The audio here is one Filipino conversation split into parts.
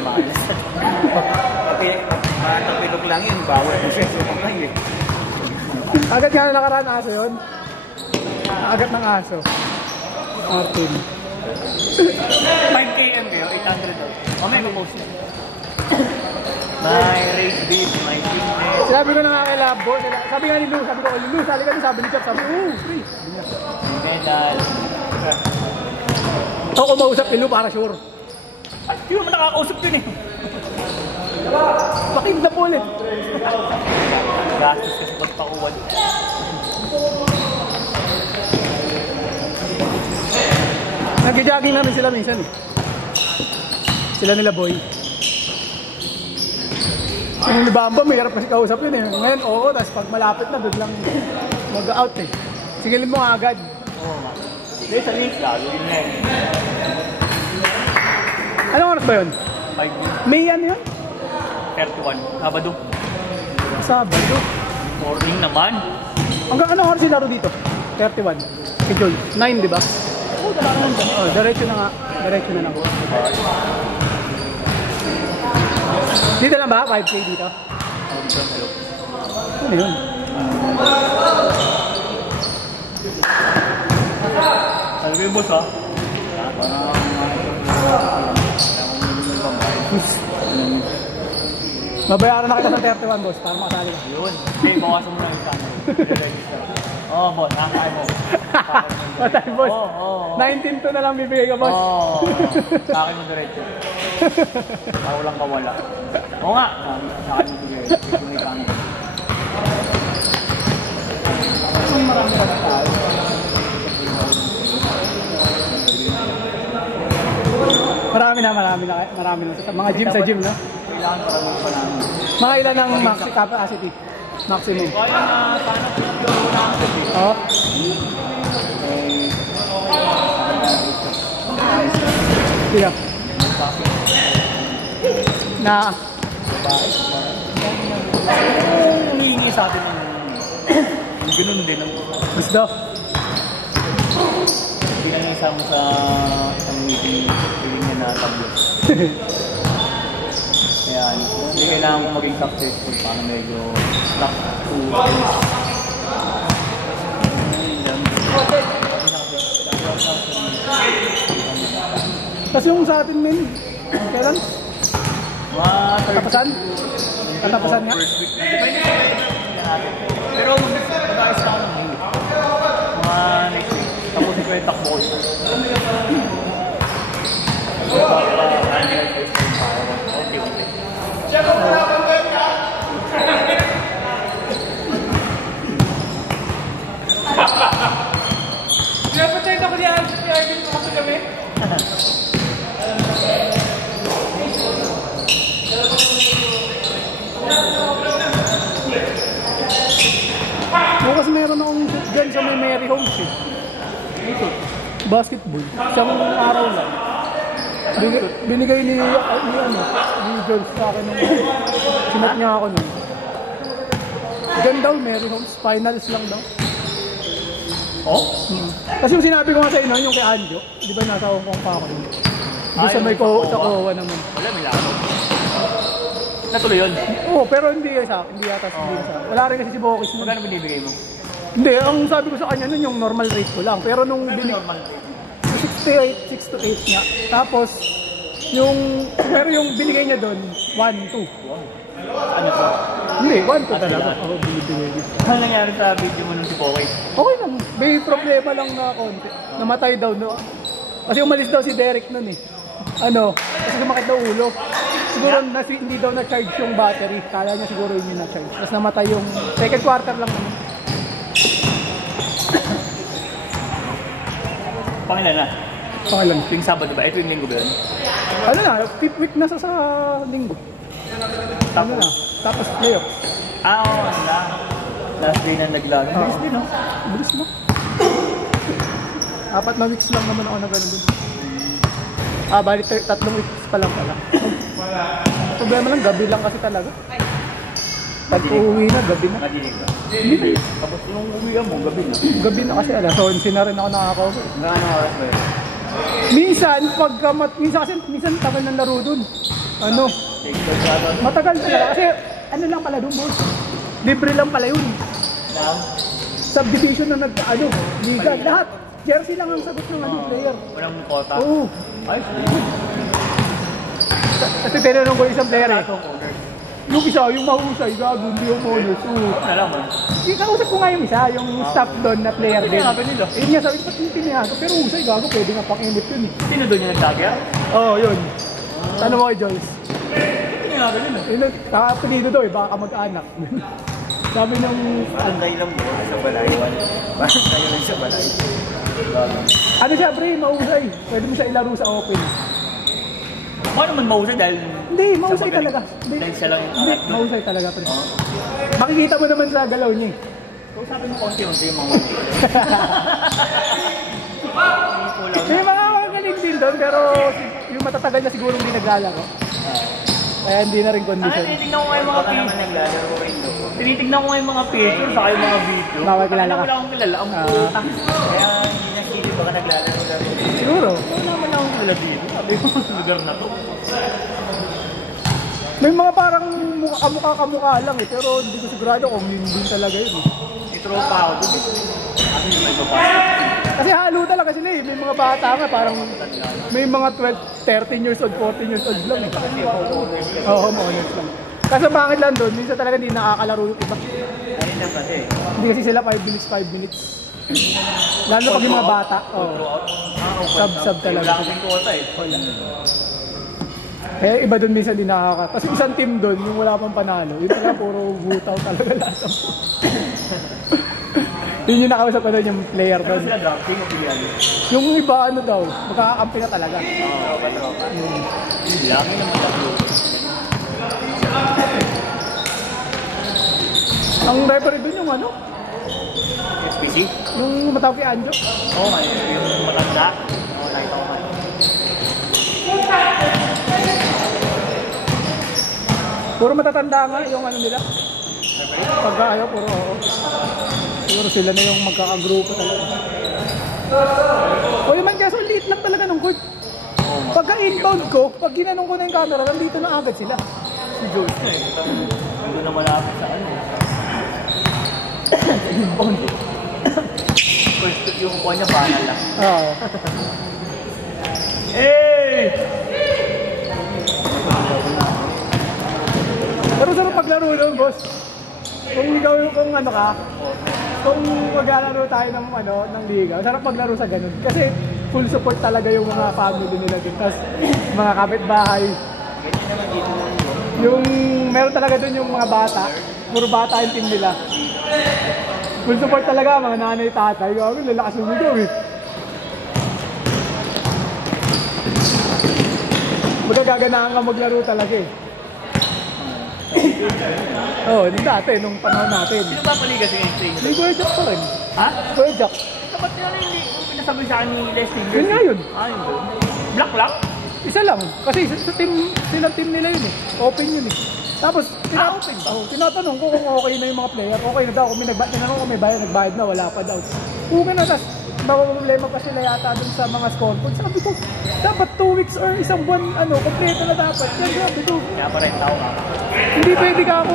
maayos. Matapilok lang yun, bawal mo siya. Agad nga na nakaraan aso yun? Agad ng aso. Martin. 5km kayo, 800 daw. O may mag-post niya. May race beef, may fitness. Sabi ko na nga kay Labo, sabi nga ni Lou, sabi ko, Lou, sali ka na, sabi ni Chop, sabi ko, free. Medal. Ako kumausap ni Lou para sure. Ay, hindi mo nakakausap yun eh. Pakid na po ulit. Gastos kasi pagpakuwad. Nag-jogging namin sila minsan eh. Sila nila boy. Yung Bamba, may harap kasi kausap yun eh. Ngayon, oo, tapos pag malapit na, doon lang mag-out eh. Sigilin mo agad. Oo nga. Hindi, sa link, lalo yun na eh. Anong oras ba yun? 5 May ano yun? 31, Sabado. Sabado. Morning naman. Hanggang anong oras yung laro dito? 31. Kay Joy. 9, di ba? Oo, dala naman dyan. Oh, diretso na nga. Diretso na lang. Dito lang ba? 5K dito? Ano yun? Ano ba yung boss ha? Mabayaran na kita ng 31 boss para makasali ka. Yun. Hindi, bawasan mo na yung kamo. Oo boss, nakakaya mo. Patay boss. Oo. 19 to na lang bibigay ka boss. Oo. Sa akin mo diretso. Para walang kawala. Oo nga. Sa akin mo diretso. Bibigay ka mo. Marami ka na tayo. Marami na. Mga gym sa gym, no? Kailangan para mo pa namin. Mga ilan ang max capacity? Maximum. Kaya na sana video namin. Oo. Sino? Na? Humingi sa atin ng ganun din. Gusto? Hindi ka nang isama sa meeting niya na tablet. Kaya hindi kailangan kong maging successful para medyo stuck to Kasi yung sa atin men, kailan? Katapasan? Katapasan nga? First week na. Pero mag-ayos na ako ng hingit. Mga next week. Tapos ito yung takbo ko. Napatay na ko niya kasi kami. Bukas meron akong dyan sa may Mary Homes eh. Basketball. Isang araw lang. Binigay ni George sa akin nung sinat niya ako nun. Dyan daw, Mary Homes. Finals lang daw. Oh? Kasi yung sinabi ko nga sa inyo, yung kay Anjo, di ba nasa Hong Kong pa ako nun? Doon sa may sa Kowa naman. Wala, may laro. Natuloy yun? Oo, pero hindi sa hindi yata sa wala rin kasi si Bokis. Magkano binibigay mo? Hindi, ang sabi ko sa kanya nun yung normal rate ko lang. Pero nung Normal rate. 6 to 8 niya. Tapos, pero yung binigay niya doon, 1-2. Wow. Ano to? Hindi, 1-2 talaga. Oo, binibigay niya. Ano nangyari sa video mo nung si Poké? Okay lang. May problema lang na konti. Namatay daw, no? Kasi umalis daw si Derek nun eh. Kasi sumakit daw ulo. Siguro hindi daw na-charge yung battery. Kala niya siguro yun yung na-charge. Tapos namatay yung second quarter lang naman. Pangilan na? Pangilan. Yung Sabado ba? Ito yung Linggo ba yun? Ano na, fifth week na sa linggo. Tapos playoff. Oo, last day na naglaro. Bilis din, no? Bilis mo. 4 na weeks lang naman ako na gano'n dun. Bali 3 weeks pa lang pala. Problema lang, gabi lang kasi talaga. Pag uuwi na, gabi na. Madinig ba? Hindi. Tapos nung uwi mo, gabi na. Gabi na kasi alas 11 na rin ako nakakauwi. Gaano oras ba yun? Minsan kasi tagal ng laro dun. ano, matagal talaga. Kasi ano lang pala doon, boss. Libre lang pala yun. Subdivision na liga. Lahat. Jersey lang ang sagot ng player. Walang kota. Oo. Ay, Kasi tinanong ko isang player eh. Yung isa, yung mahusay, gago, hindi yung bonus. Nalaman. Kausap ko nga yung isa, yung staff doon na player din. Tinago nila. Eh, niya sabi, ba't yung tinago? Pero husay, gago, pwede nga pang-init yun eh. Sino doon yung nagtagya? Oo, yun. Tanong mo kay Joyce. Tinago nila. Yun, kakapinido daw eh, baka mag-anak. Sabi nung... Barangay lang mo sa balay. Barangay lang sa balay. Ano siya, pre, mahusay. Pwede mo siya ilaro sa open. Baka naman mahusay dahil... Hindi, mahusay talaga. Dahil siya lang yung... Hindi, mahusay talaga, pre. Makikita mo naman sa galaw niya eh. Kung sabi mo konti-unti yung mga May mga magaling din doon, pero yung matatagal niya siguro hindi naglalaro. Kaya hindi na rin condition. Tinitignan ko nga yung mga picture. Tinitignan ko nga yung mga picture saka yung mga video. Bawal kilala ka? Wala akong kilala. Ang puta. Kaya hindi na sige baka naglalaro na rin. Siguro. Wala naman akong kilala dito. Sabi ko sa lugar na to. May mga parang kamukha lang eh, pero hindi ko sigurado kung hindi talaga yun eh. Itropa ako dun eh. Ano yung may baba? Kasi halo talaga sila eh, may mga bata nga parang may mga 12, 13 years old, 14 years old lang eh. Oo, homeowners lang. Kaso bakit lang doon, minsan talaga hindi nakakalaro yung iba. Ayun lang kasi. Hindi kasi sila 5 minutes. Lalo pag yung mga bata. Oo. Sub talaga. Wala kasing kota eh. Kaya iba doon minsan din nakaka... Kasi isang team doon, yung wala pang panalo, yun talaga puro butaw talaga lahat. Yun yung nakausap ko doon yung player doon. Sila drafting o pilihan? Yung iba ano daw, magkakakampi na talaga. Tropa. Laki naman lang. Ang referee doon yung ano? FPC? Yung matawag kay Anjo. Oo nga, yung matanda. Oo, nakita ko nga. Puro matatanda nga yung ano nila. Pagka ayaw, puro oo. Siguro sila na yung magkakagrupo talaga. O yung man kaso, liit lang talaga ng court. Pagka inbound ko, pag ginanong ko na yung camera, nandito na agad sila. Si Joyce na eh. Hindi na malapit sa ano. Inbound. First yung kuha niya, banal lang. Oo. Hey! Pero sarap paglaro nun, boss. Kung ikaw kung ano ka, kung maglalaro tayo ng ng liga, sarap maglaro sa ganun. Kasi full support talaga yung mga family nila din. Tapos mga kapitbahay. Yung meron talaga dun yung mga bata. Puro bata yung team nila. Full support talaga, mga nanay, tatay. Lalakas yung ligaw eh. Magaganahan ka maglaro talaga eh. Oo, nung dati, nung panahon natin. Sino ba paliga sa game? May Kuya Jack pa rin. Ha? Kuya Jack. Dapat nila hindi pinasabi sa akin ni Leslie. Yun nga yun. Ah, yun doon. Black lang? Isa lang. Kasi sa team, silang team nila yun eh. Open yun eh. Tapos, open ba? tinatanong ko kung okay na yung mga player. Okay na daw. Kung may nagbayad na, wala pa daw. Okay na, tapos problema pa sila yata dun sa mga scoreboard. Sabi ko, dapat 2 weeks or isang buwan, kompleto na dapat. Yan, sabi ko. Kaya pa rin tao ka. Hindi pwede ka ako,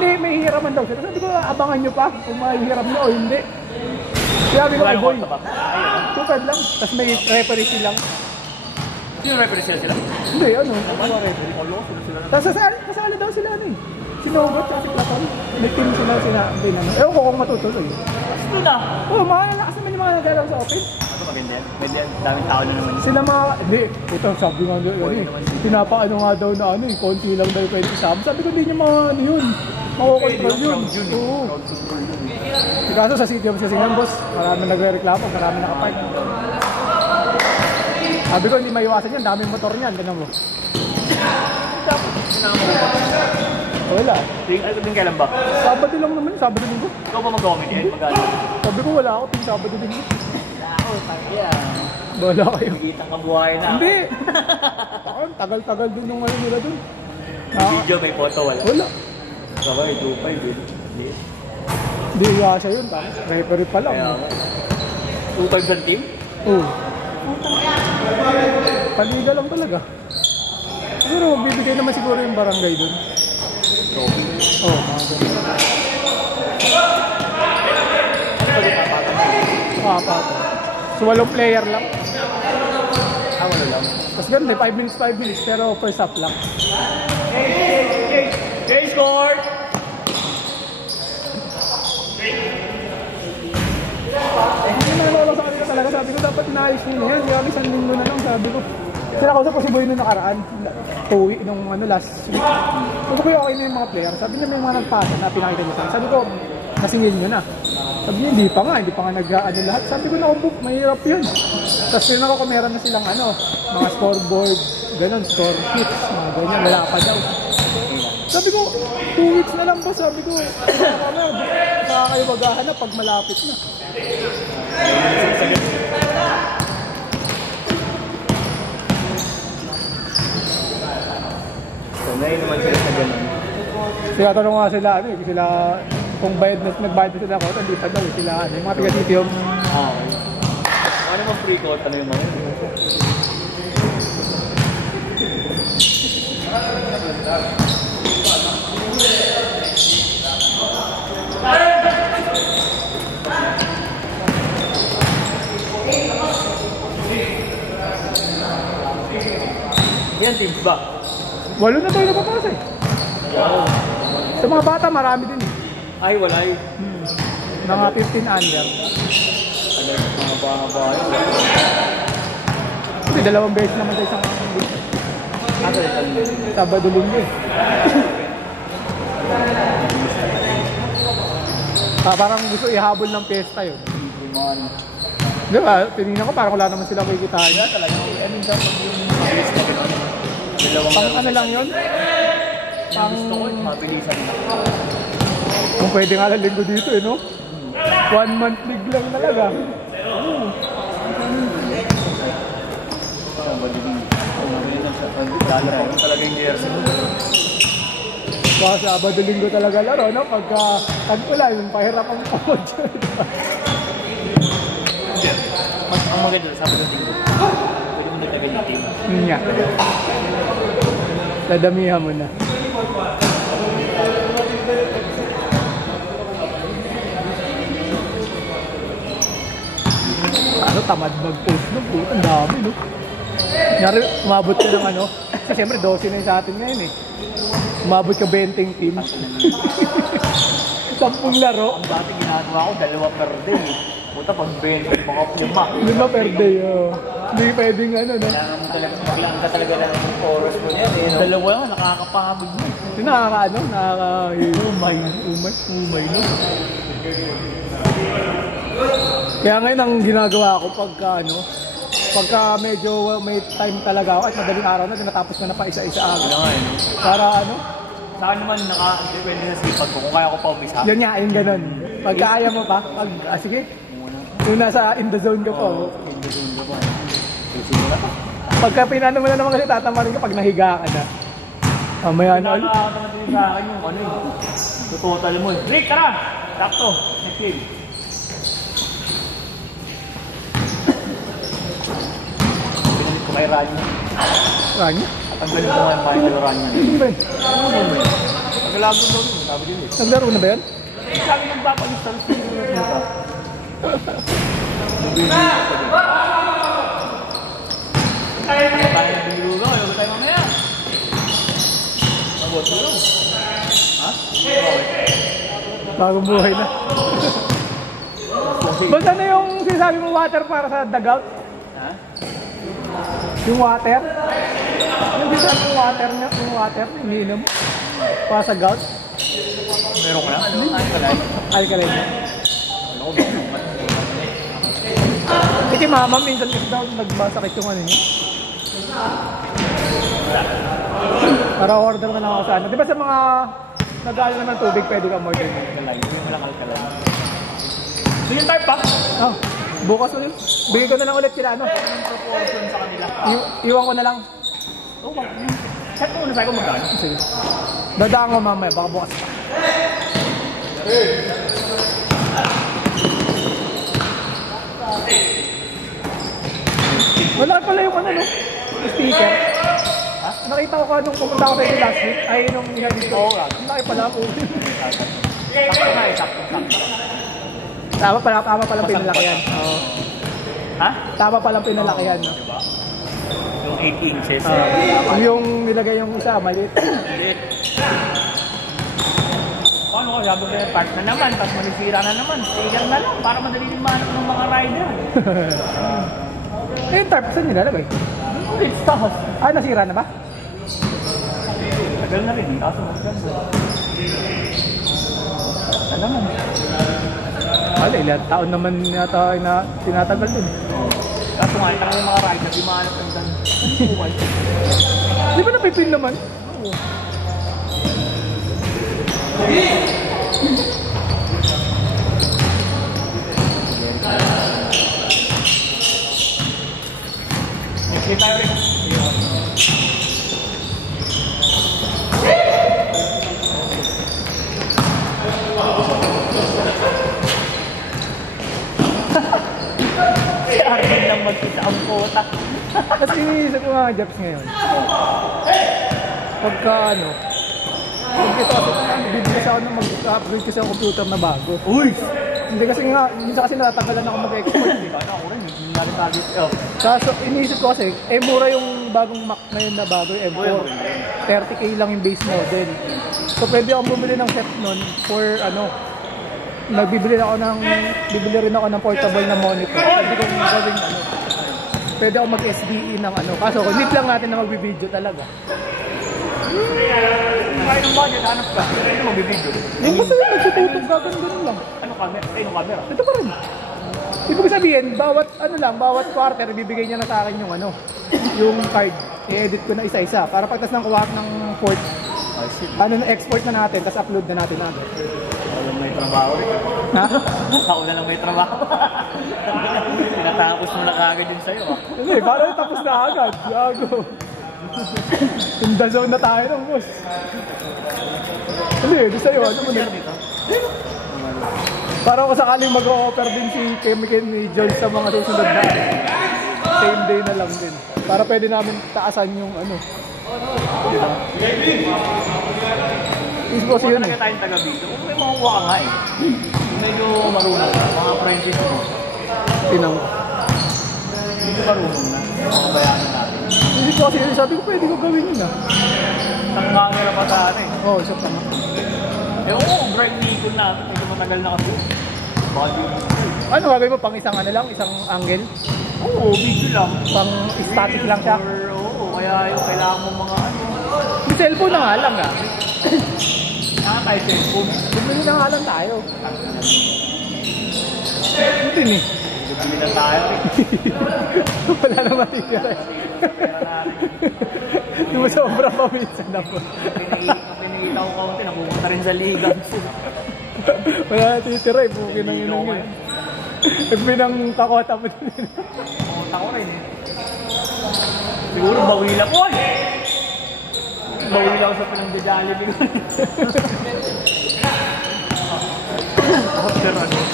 hindi, may hiraman daw sila. Sabi ko, abangan nyo pa kung mahihiram nyo o hindi. Sabi ko, ay boy, 2-5 lang. Tapos may referee silang. Sino represent sila? Hindi, mga referee. Tapos kasali daw sila si Nogot at si Platon. May team sila, hindi naman. Ewan ko kung matutuloy. Ito na. Oo, makakalakas naman yung mga nagalaw sa open. Ito maganda yan. Maganda yan. Daming tao na naman. Sila hindi, ito sabi nga pinapaano nga daw na konti lang daw pwede isama. Sabi ko, hindi niya yun. Makokontrol yun. Oo. Kaso sa City of Sisingan, boss, marami nagre-reklamo, marami nakapark. Sabi ko, hindi maiwasan yan, daming motor niyan, ganyan mo. Wala. Ting kailan ba? Sabado lang naman, Sabado linggo. Ikaw ba mag-comment yan? Mag-ano? Sabi ko wala ako, Sabado linggo. Ako, tangya. Wala kayo. Magigitang kabuhayan na. Hindi. Tagal-tagal din yung nila dun. Video, may photo, wala. Wala. Sabay, 2-5 din. Hindi siya yun, referee pa lang. Kaya 2-5 sa team? Oo. Paliga lang talaga. Siguro naman siguro yung barangay dun. Trophy. Oo, mga ganun. Apat. So, 8 player lang. Wala lang. Tapos ganun eh, 5 minutes, pero first half lang. Jay scored! Sa kanila talaga, sabi ko dapat inaayos nyo na yan. Kaya isang linggo na lang, sabi ko. Sinakausap ko si Boy nung nakaraan, nung last week. Sabi ko okay na yung mga player. Sabi niya may mga nagpasa na pinakita niya sa akin. Sabi ko, nasingil nyo na. Sabi niya, hindi pa nga nag-ano lahat. Sabi ko, naku, mahirap yun. Tapos pinag ako, meron na silang mga scoreboard, ganun, score sheets, mga ganyan, wala pa daw. Sabi ko, 2 weeks na lang ba? Sabi ko, saka kayo maghahanap pag malapit na. Sanay naman sila sa ganun. Kaya tanong nga sila, kung nagbayad na sila ako, hindi pa daw sila, yung mga taga-city yung... Ano naman free coat, ano yung mga yun? Yan, teams ba? 8 na tayo napapasa eh. Wow. Sa mga bata, marami din eh. Ay, wala eh. Mga 15 under. Ano, mga bahay. Kasi 2 beses naman sa isang linggo. Sabado linggo eh. Parang gusto ihabol ng pesta yun. Di ba? Tinignan ko parang wala naman sila kikitain. Kaya talaga, I mean, dapat yung mabilis na gano'n. Pang ano lang yun? Pang... Gusto ko, mabilisan na. Kung pwede nga lang linggo dito eh, no? 1 month league lang talaga. Talaga yung jersey mo. Baka Sabado linggo talaga laro, no? Pagka tag-ulan, pahirap ang pamod dyan. Ang maganda, Sabado linggo. Pwede mo nagtagal yung team. Nga. Dadamihan mo na. Tamad mag-post no? Ang dami, no? Nyari, umabot ka ng kasi siyempre 12 na yung sa atin ngayon eh. Umabot ka 20 team. 10 laro. Ang dati ginagawa ko, 2 per day. Puta, pag 20, mga 5 per day, Hindi pwedeng no? Kailangan mo talaga, maglaan ka talaga ng oras mo niyan eh. No? 2 lang, nakakapagod mo. Ito umay, no? Kaya ngayon ang ginagawa ko pagka medyo may time talaga ako at madaling araw na, tinatapos ko na pa isa-isa agad. Para Sa akin naman, depende na sipag ko kung kaya ko pa umisa. Yan nga, yung ganun. Pagka kaya mo pa, sige. Kung nasa in the zone ka pa. In the zone ka pa. Sisimula pa. Pagka pinano mo na naman kasi tatamarin ka pag nahiga ka na. Mamaya na ulit. Nakakataman din sa akin yung total mo. Rick, tara! Sakto. Next game. May Rania. Rania? Tanggalin ko nga yung Michael Rania. Hindi ba yun? Naglaro daw yun. Sabi din eh. Naglaro na ba yan? Sabi nang papalistan sa inyo. Tayo na biniro ka. Ayaw tayo mamaya. Mabot mo lang. Ha? Bagong buhay na. Basta na yung sinasabi mong water para sa dugout? Ha? Yung water? Yung sinasabi mong water niya, yung water, iniinom mo. Para sa gout? Meron ko na? Ano? Alkaline? Alkaline niya. Ano ko ba? Kasi mama, minsan kasi daw nagbasakit yung niya. Para order na lang ako sana. Di ba sa mga nag-aano naman tubig, pwede ka order ng Alkaline. Hindi mo lang alkaline. So yung type pa? Bukas ulit. Bigyan ko na lang ulit sila, Anong proportion sa kanila? Iwan ko na lang. Oo, check mo muna sa'yo kung magkano. Sige. Dadaan ko mamaya, baka bukas pa. Wala pala yung no? Sticker. Ha? nakita ko ka nung pumunta ako sa inyo last week, ay nung ihatid ko. Oo nga. Ang laki pala po. Sakto nga eh, sakto. Tama palang pinalakihan. Oo. Ha? Tama palang pinalakihan, no? Diba? Yung 8 inches. Yung nilagay yung isa, maliit. Ulit. Paano ko? Sabi ko yung park na naman, tapos manisira na naman. Sticker na lang, para madali din mahanap ng mga rider. Eh, yung tarp, saan nilalagay? It's tough. Ah, nasira na ba? Tagal na rin, kaso maganda. Alam mo. Wala, ilang taon naman yata na tinatagal din. Kaso nga, yung mga rider, di mahanap ng dan. Di ba napipin naman? Oo. Next tayo rin. Si Arvin lang mag-isa ang kota. Tapos iniisip ko mga jobs ngayon. Pagka ano, bibili ako ng mag-upgrade kasi ang computer na bago. Uy! Hindi kasi nga, minsan kasi natatagalan ako mag-export. Paano ako rin? Hindi natin target. Oh. Kaso iniisip ko kasi, mura yung bagong Mac ngayon na bago, yung M4. 30k lang yung base model. So pwede akong bumili ng set nun for ano, bibili rin ako ng portable na monitor. Pwede kong gawing ano, pwede ako mag-SDE ng ano. Kaso need lang natin na magbibideo talaga. Kaya ng budget, hanap ka. Ano magbibideo? Yung basta yung nagtututok ka, ganun lang. Ano camera? Ano camera? Ito pa rin. Ibig sabihin, bawat quarter, ibibigay niya na sa akin yung ano, yung card. I-edit ko na isa-isa. Para pagtas ng kuha ng port, export na natin, tapos upload na natin agad. Ako lang may trabaho rin. Ha? Ako na lang may trabaho. Pinatapos mo na kagad yun sa'yo. Hindi, parang tapos na agad. Gago. In the zone na tayo ng boss. Hindi, di sa'yo. Ano mo na? Parang kung sakaling mag-o-offer din si Kenny Jones sa mga susunod na same day na lang din. Para pwede namin taasan yung ano. Diba? Isip ko Kung yun talaga tayong taga-video, kung may makukuha ka nga eh. Medyo marunong ka, mga apprentice mo. Tinang. Medyo marunong na, mga bayanan natin. Isip ko kasi yun, sabi ko pwede ko gawin yun ah. Ang camera pa sa atin. Oo, isa pa nga. Eh oo, bright Nikon natin, medyo matagal na kasi. Baka di mo. Ano gagawin mo? Pang isang ano lang? Isang angle? Oo, video lang. Pang static lang siya? Oo, kaya yung kailangan mo mga ano. Yung cellphone na nga lang ah. Nakakay cellphone. Bumili na nga lang tayo. Hindi ni. Bumili na tayo rin. Wala na matitira. Di mo sobrang paminsan na po. Pinakita ko kaunti, napupunta rin sa liga. Wala na titira eh. Bukin na yun lang yun. FB ng takota mo din. Pumunta ko rin. Siguro bawi lang. Uy! Bawi lang sa pinang-Jollibee.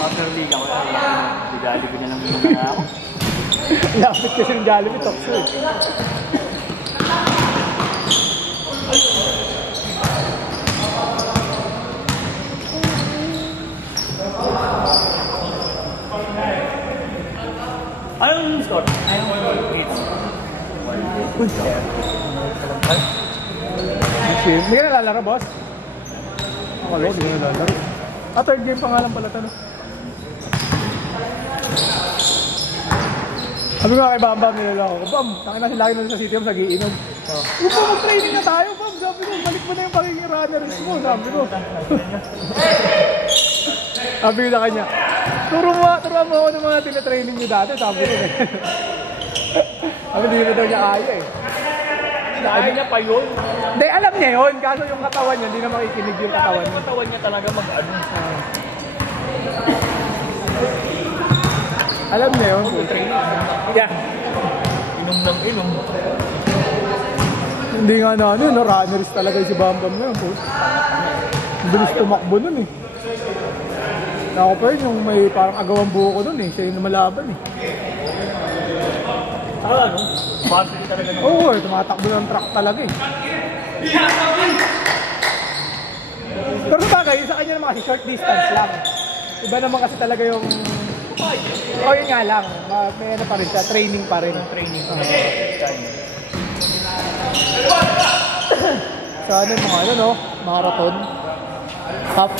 After liga ko lang. Jollibee na lang muna na ako. Lapit kasi yung Jollibee, tokso eh. Anong score? Anong hits? Hindi ka nalalaro, boss? Ako, hindi ka nalalaro. Third game pa nga lang pala ito, no? Sabi nga kay Bam nilalaro ko, Bam, takin na sila na sa city sa giinom. Kung po mag-training na tayo, Bam, sabi ko, balik mo na yung pagiging runners mo, sabi ko. Sabi ko sa kanya, turuan mo ako ng mga tinatraining nyo dati, sabi ko. Sabi hindi na daw niya kaya eh. Kaya niya pa yun. Hindi, alam niya yun, kaso yung katawan niya, hindi na makikinig yung katawan Yung niya. katawan niya talaga mag-ano. Alam niya yun. Training. Yeah. Inom ng inom. Hindi nga na ano, no, runners talaga si Bam Bam na yun. Ang bilis tumakbo nun eh. Ako pa yun, yung may parang agawang buko nun eh. Siya yung lumalaban eh. Ano? Battery talaga naman. Oo, tumatakbo ng truck talaga eh. Pero sa bagay, sa kanya naman kasi short distance lang. Iba naman kasi talaga yung... Oh, yun nga lang. May ano pa rin siya, training pa rin. Training. So ano yung mga ano no? Marathon. Half